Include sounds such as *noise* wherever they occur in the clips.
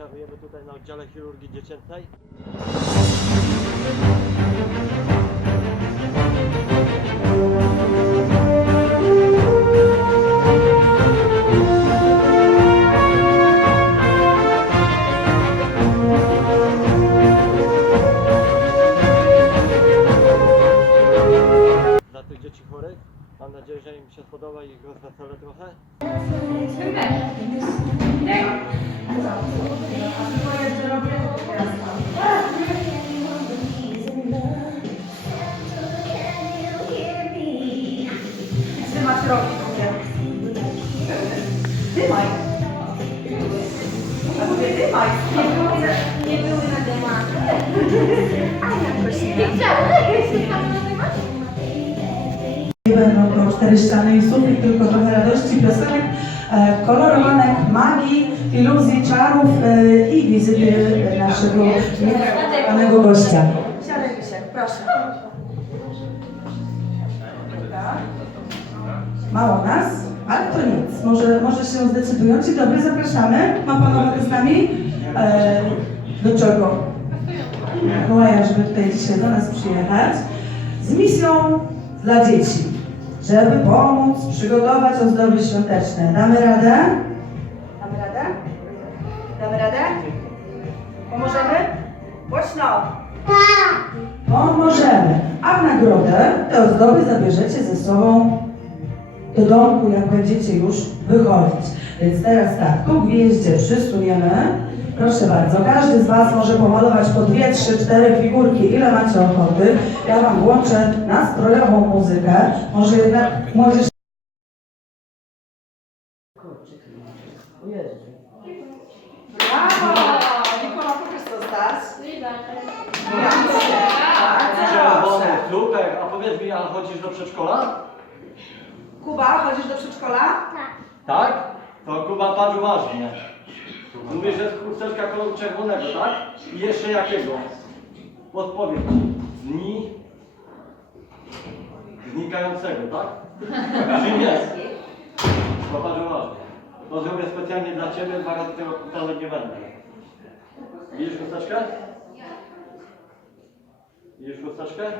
Czarujemy tutaj na oddziale chirurgii dziecięcej. Nie będą to cztery ściany i sufit, tylko trochę radości, piosenek, e, kolorowanek, magii, iluzji, czarów e, i wizyty naszego niepanego gościa. Siadaj się, proszę. Mało nas, ale to nic. Może, może się zdecydują. Dzień dobry, zapraszamy. Ma Pan ochotę z nami? E, do czego? Mikołaja, żeby tutaj dzisiaj do nas przyjechać z misją dla dzieci, żeby pomóc przygotować ozdoby świąteczne. Damy radę? Damy radę? Damy radę? Pomożemy? Głośno! Pomożemy. A w nagrodę te ozdoby zabierzecie ze sobą do domku, jak będziecie już wychodzić. Więc teraz tak, tu gwieździe przysuniemy. Proszę bardzo, każdy z Was może pomalować po dwie, trzy, cztery figurki, ile macie ochoty. Ja Wam włączę nastrojową muzykę. Może jednak młodzież... Brawo! Nikola, pokaż co stać. Czerwony, super. A powiedz mi, a chodzisz do przedszkola? Kuba, chodzisz do przedszkola? Tak? To Kuba patrz uważnie. Mówisz, że jest chusteczka koloru czerwonego, tak? I jeszcze jakiego? Podpowiem ci. Dni znikającego, tak? Czym jest? Popatrz uważnie. To zrobię specjalnie dla Ciebie, dwa razy tego powtarzać nie będę. Widzisz chusteczkę? Widzisz chusteczkę?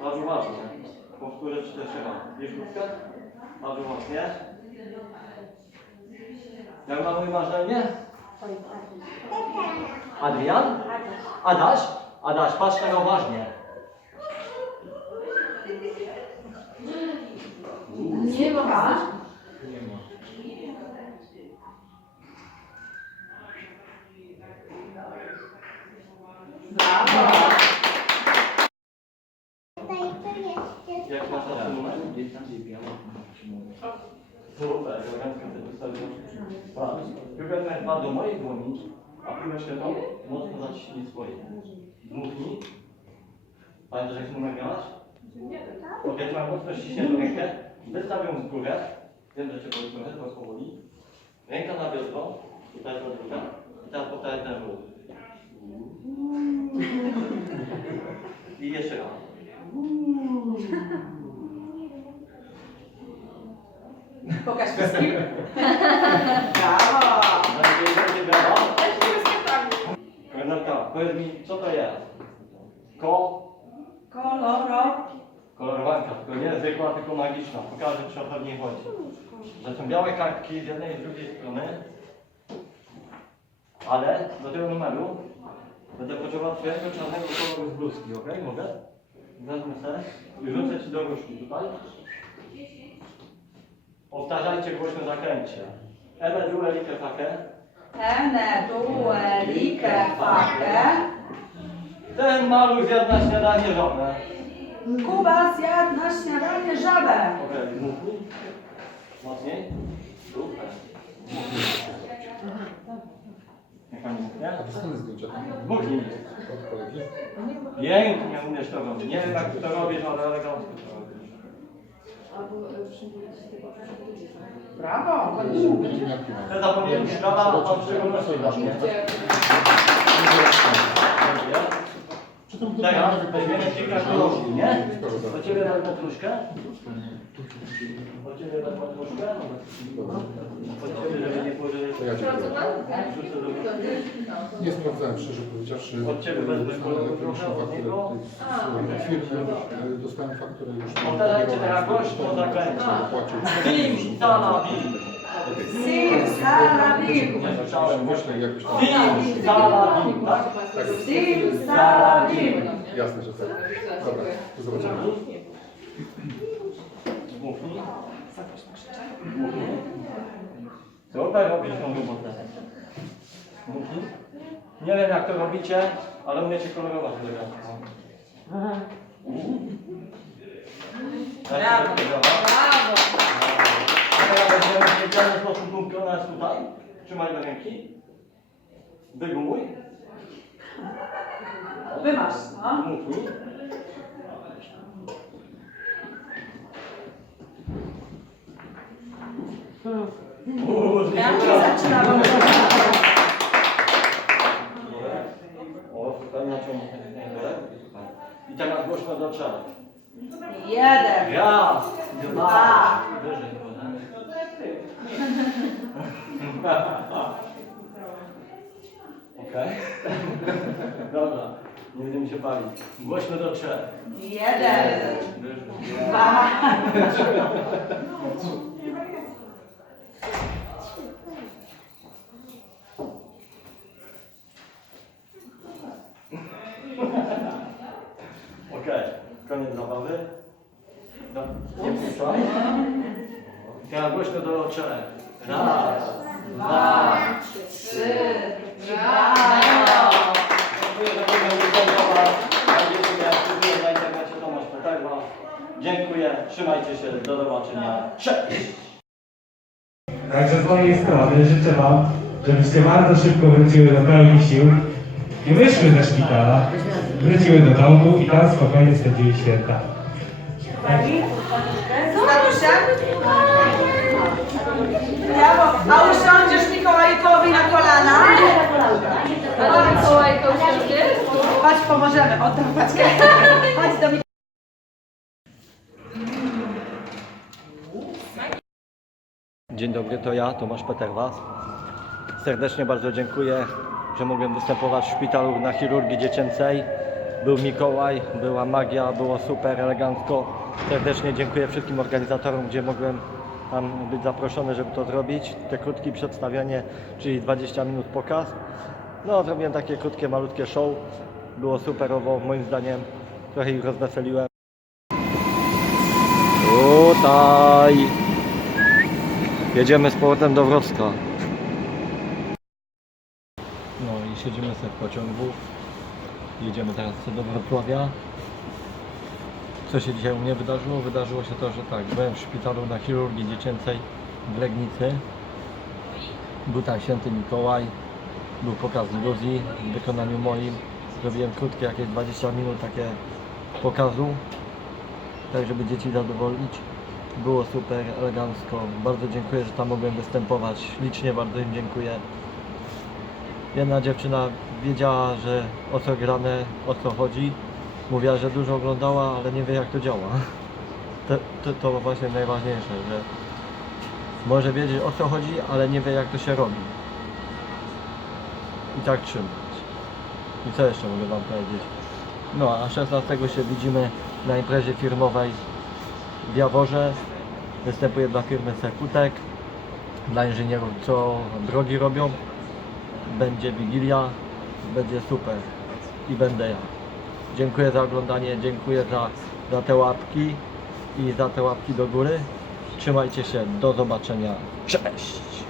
Patrz uważnie. Powtórzę Ci to jeszcze raz. Widzisz chustkę? Patrz uważnie. Jak ma mój masz na imię? Adrian? Adaś? Adaś, patrz tak uważnie. Nie ma. Brawo! Jak masz na numer? Elegancko. Patrz, piłkę ma do mojej dłoni, a piłkę światłą mocno zaciśnij swoje. Dmuchnij. Pamiętasz jak numer miałaś? Okej, mam mocno ściśniętą rękę. Wystaw ją w górę. Wiem, że cię boli trochę, teraz powoli. Ręka na biodro. Tutaj ta druga. I teraz powtarzaj ten ruch. I jeszcze raz. Pokaż wszystkim. *laughs* Brawo! Będzie brawa. Renata, powiedz mi, co to jest? Ko, Koloro. kolorowanka, tylko nie zwykła, tylko magiczna. Pokażę, czy o to w niej chodzi. Że są białe kartki z jednej i z drugiej strony, ale do tego numeru będę potrzebował twojego czarnego koloru z bluzki, ok? Mogę? Wezmę se i rzucę ci do różki tutaj. Powtarzajcie głośno zakręcie. Ebe, due, like, fake. Ene, due, like, fake. Ten maluch zjadł na śniadanie żonę. Kuba zjadł na śniadanie żabę. Okej, dmuchnij. Mocniej. Super. Niech pani dmuchnie. Skąd zdjęcia? Dmuchnij. Od kolegi? Pięknie umiesz to robić. Nie wiem jak to robisz, ale elegancko to robisz. Brawo. Te zapomniałem szkoda, a w szczególności właśnie. Czy to Teraz weźmiemy kilka kolorów, nie? Do ciebie. Od Od nie. To sprawdzałem szczerze powiedziawszy. Od ciebie wezmę Dostałem kolor elektroniczną trochę, od fakturę niego. tej firmy. e, Dostałem fakturę już. O, teraz cię teraz głośno zakręca. Płacił. Sim, salabim. Sim, salabim. Nie słyszałem. Głośno jakoś tam. Tak? Sim, salabim. Jasne, że tak. Dobra, Mówni. Super robisz tą robotę. Nie wiem jak to robicie, ale umiecie kolorować elegancko. Brawo! Brawo! A teraz będziemy w specjalny sposób punktować tutaj. Trzymaj do ręki. Wygumuj. Wymasz, no. Mów mi. Uuu, Ja już zaczynam. O, tutaj naciągnę. I teraz głośno do trzech. Jeden. Raz, dwa, wyżej. *laughs* Okej? Dobra, nie będziemy się palić. Głośno do trzech. Jeden. Dwa. Okej, koniec zabawy. No, nie puszczaj. Teraz głośno do trzech. Raz, dwa, Trzy. Dziękuję za na internecie Tomasz Peterwa. Dziękuję, trzymajcie się, do zobaczenia. Cześć! Także z mojej strony życzę Wam, żebyście bardzo szybko wróciły do pełni sił i wyszły ze szpitala, wróciły do domu i tam spokojnie spędziły święta. A usiądziesz Mikołajkowi na kolana? A? Chodź, pomożemy. Oddam paczkę. Chodź do Mikołajka. Dzień dobry, to ja, Tomasz Peterwas. Serdecznie bardzo dziękuję, że mogłem występować w szpitalu na chirurgii dziecięcej. Był Mikołaj, była magia, było super, elegancko. Serdecznie dziękuję wszystkim organizatorom, gdzie mogłem tam być zaproszony, żeby to zrobić. Te krótkie przedstawienie, czyli 20 minut pokaz. No, zrobiłem takie krótkie, malutkie show. Było superowo, moim zdaniem. Trochę ich rozweseliłem. Tutaj. Jedziemy z powrotem do Wrocka. No i siedzimy sobie w pociągu. Jedziemy teraz do Wrocławia. Co się dzisiaj u mnie wydarzyło? Wydarzyło się to, że tak, byłem w szpitalu na chirurgii dziecięcej w Legnicy. Był tam święty Mikołaj. Był pokaz iluzji w wykonaniu moim. Zrobiłem krótkie, jakieś 20 minut takie pokazu. Tak, żeby dzieci zadowolić. Było super, elegancko. Bardzo dziękuję, że tam mogłem występować. Ślicznie bardzo im dziękuję. Jedna dziewczyna wiedziała, że o co grane, o co chodzi. Mówiła, że dużo oglądała, ale nie wie jak to działa. To, to, to właśnie najważniejsze, że może wiedzieć o co chodzi, ale nie wie jak to się robi. I tak trzymać. I co jeszcze mogę Wam powiedzieć? No, a 16 się widzimy na imprezie firmowej w Jaworze. Występuję dla firmy Sekutek, dla inżynierów, co drogi robią. Będzie Wigilia, będzie super i będę ja. Dziękuję za oglądanie, dziękuję za, za te łapki i za te łapki do góry. Trzymajcie się, do zobaczenia. Cześć!